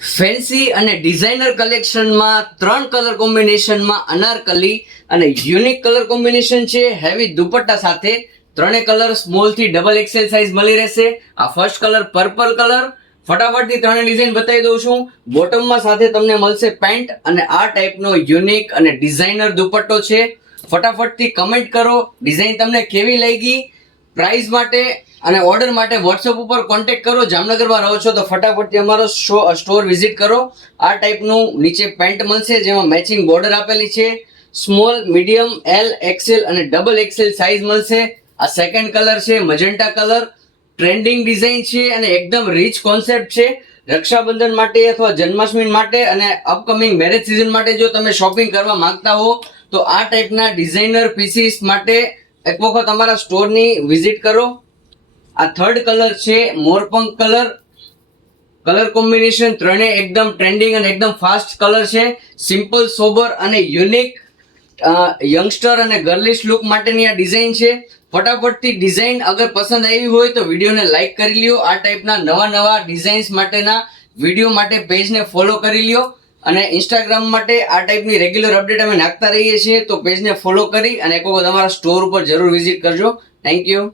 Fancy અને designer કલેક્શનમાં 3 colour કોમ્બિનેશનમાં anarkali અને unique colour combination છે હેવી દુપટ્ટા સાથે. ત્રણે કલર સ્મોલ થી ડબલ એક્સેલ સાઇઝ મળી રહેશે. આ ફર્સ્ટ કલર પર્પલ કલર. ફટાફટથી ત્રણે ડિઝાઇન બતાવી દઉં છું. બોટમમાં સાથે તમને મળશે પેન્ટ અને આ ટાઈપનો યુનિક અને ડિઝાઇનર દુપટ્ટો છે. ફટાફટથી કમેન્ટ કરો ડિઝાઇન તમને કેવી લાગી. પ્રાઇસ માટે અને ઓર્ડર માટે વોટ્સઅપ ઉપર કોન્ટેક્ટ કરો. જામનગરમાં રહો છો તો ફટાફટથી અમારો સ્ટોર વિઝિટ કરો. આ ટાઈપનું નીચે પેન્ટ મળશે જેમાં મેચિંગ બોર્ડર આપેલી છે. સ્મોલ, મીડિયમ, એલ, એક્સેલ અને ડબલ એક્સેલ સાઇઝ મળશે. આ સેકન્ડ કલર છે મજન્ટા કલર. ટ્રેન્ડિંગ ડિઝાઇન છે અને એકદમ રીચ કોન્સેપ્ટ છે. રક્ષાબંધન માટે અથવા જન્માષ્ટમી માટે અને અપકમિંગ મેરેજ સિઝન માટે જો તમે શોપિંગ કરવા માંગતા હો તો આ ટાઈપના ડિઝાઇનર પીસીસ માટે એક વખત અમારા સ્ટોરની વિઝિટ કરો. આ થર્ડ કલર છે મોરપંખ કલર. કલર કોમ્બિનેશન ત્રણેય એકદમ ટ્રેન્ડિંગ અને એકદમ ફાસ્ટ કલર છે. સિમ્પલ, સોબર અને યુનિક યંગસ્ટર અને ગર્લિશ લુક માટેની આ ડિઝાઇન છે. ફટાફટથી ડિઝાઇન અગર પસંદ આવી હોય તો વિડીયોને લાઈક કરી લ્યો. આ ટાઈપના નવા ડિઝાઇન્સ માટેના વિડીયો માટે પેજને ફોલો કરી લ્યો અને ઇન્સ્ટાગ્રામ માટે આ ટાઈપની રેગ્યુલર અપડેટ અમે નાખતા રહીએ છીએ તો પેજને ફોલો કરી અને એક વખત અમારા સ્ટોર ઉપર જરૂર વિઝિટ કરજો. Thank you.